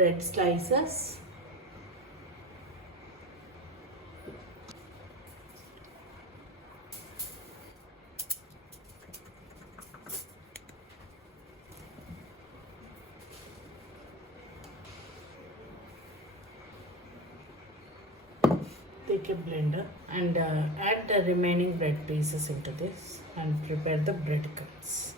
bread slices. Take a blender and add the remaining bread pieces into this and prepare the breadcrumbs.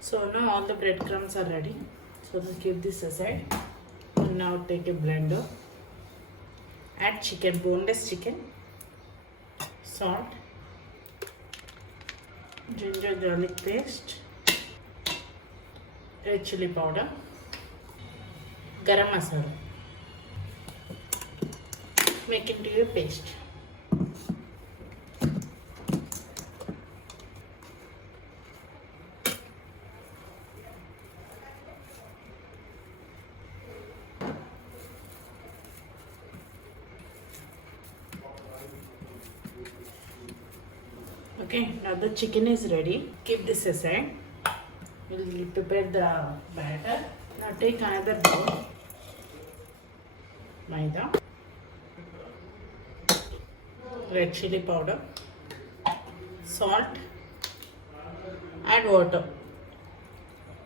So now all the breadcrumbs are ready. So let's keep this aside. And now take a blender. Add chicken, boneless chicken, salt, ginger garlic paste, red chili powder, garam masala. Make it into a paste. Okay, now the chicken is ready. Keep this aside. We'll prepare the batter. Now take another bowl. Maida, red chili powder, salt, add water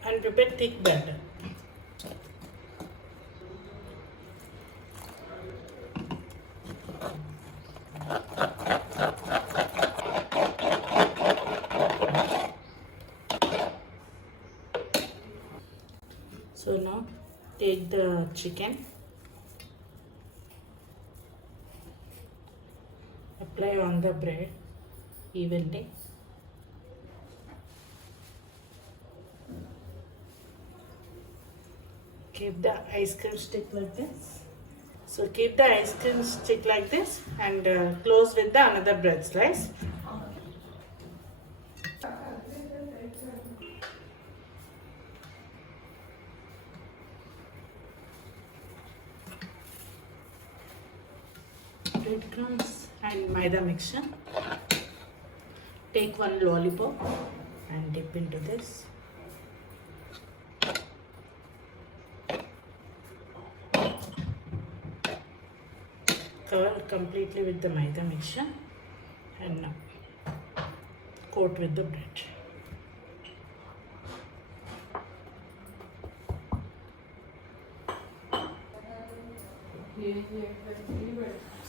and prepare thick batter. So now take the chicken, apply on the bread evenly. Keep the ice cream stick like this. So keep the ice cream stick like this and close with the another bread slice. Breadcrumbs and maida mixture. Take one lollipop and dip into this. Cover completely with the maida mixture and now coat with the bread.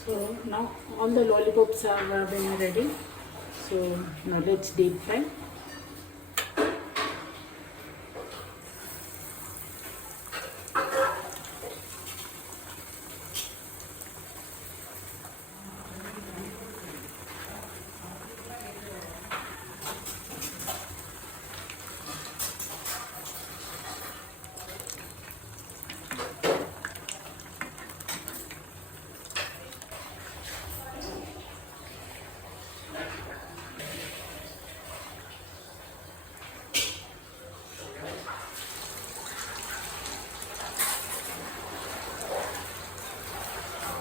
So now all the lollipops are being ready. So now let's deep fry.